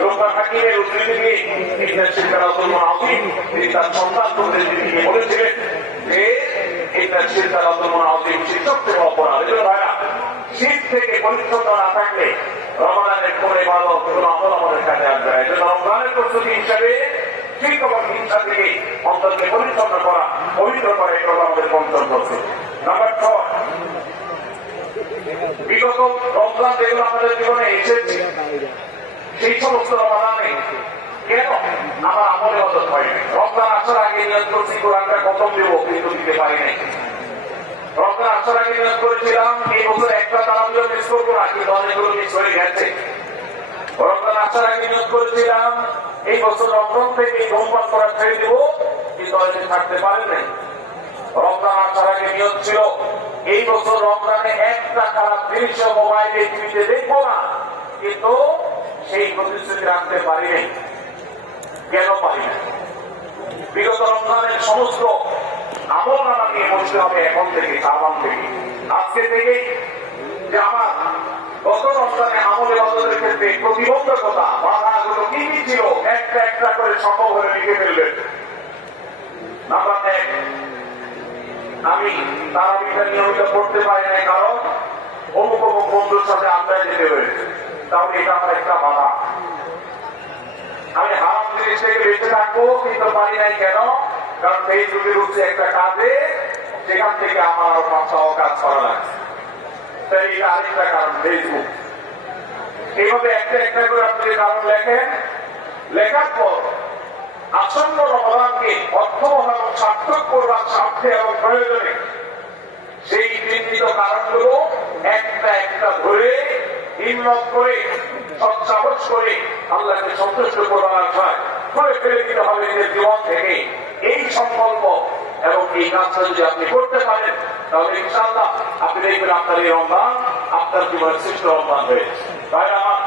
লোকমান হাকিমের উদ্ধৃতি দিয়ে ইন্নাশ শিরকা লাযুলমুন আযীম তিনি তার সন্তানদের দিকে বলেছিলেন যে ইন্নাশ শিরকা লাযুলমুন আযীম শিরক সবচেয়ে বড় অপরাধ। এজন্য ভাইরা শিরক থেকে পরিচ্ছন্ন না থাকলে রমজানের কোন ইবাদত কোন আমল আমাদের কাছে আসবে না। এজন্য রমজানের প্রস্তুতি হিসাবে শিরক এবং হিংসা থেকে অন্তরকে পরিচ্ছন্ন করা, পবিত্র করা, এটা হলো আমাদের কর্তব্য। নাম্বার 6, বিগত রমজান যেগুলো আমাদের জীবনে এসেছে সেই সমস্ত রমজানে কেন আমার আমলে মদত হয়নি? রমজান আসার আগে নিয়ত করছি কোরআনটা খতম দেবো, কিন্তু দিতে পারি নাই। রমজান আসার আগে নিয়ত করেছিলাম এই বছর একটা তারাবিও মিস করবো না, কিন্তু অনেকগুলো মিস হয়ে গেছে। রমজান আসার আগে নিয়ত করেছিলাম এই বছর রমজান থেকে ধূমপান করা ছেড়ে দেবো, কিন্তু অনেকে থাকতে পারে নাই। রমজান আসার আগে নিয়ত ছিল এই বছর রমজানে একটা খারাপ দৃশ্য মোবাইলে টিভিতে দেখবো না, কিন্তু সেই প্রতিশ্রুতি রাখতে পারি নাই। কেন পারি না? বিগত রমজানের সমস্ত আমল নামা নিয়ে বসতে হবে এখন থেকে, সাবান থেকে, আজকে থেকেই, যে আমার গত রমজানে আমলে বদলের ক্ষেত্রে প্রতিবন্ধকতা বাধাগুলো কি কি ছিল একটা একটা করে সম্ভব হয়ে লিখে ফেলবেন। নাম্বার 1, আমি তারাবিটা নিয়মিত পড়তে পারি নাই, কারণ অমুক অমুক বন্ধুর সাথে আড্ডায় যেতে হয়েছে। তাহলে এটা আমার একটা বাধা। আমি হারাম জিনিস থেকে বেঁচে থাকবো, কিন্তু পারি নাই কেন? কারণ ফেসবুকে ঢুকছে একটা কাজে, সেখান থেকে আমার আরো 5-6 কাজ করা লাগছে। তাই এটা আরেকটা কারণ, ফেসবুক। এইভাবে একটা একটা করে আপনি কারণ লেখেন, লেখার পর আসন্ন রমজানকে অর্থবহ এবং সার্থক করবার স্বার্থে এবং প্রয়োজনে সেই চিহ্নিত কারণগুলো একটা একটা ধরে হিম্মত করে সৎসাহস করে আল্লাহকে সন্তুষ্ট করবার আশায় করে ফেলে দিতে হবে নিজের জীবন থেকে। এই সংকল্প এবং এই কাজটা যদি আপনি করতে পারেন, তাহলে ইনশাআল্লাহ আপনি দেখবেন আপনার এই রমজান আপনার জীবনের শ্রেষ্ঠ রমজান হয়েছে। তাই আমার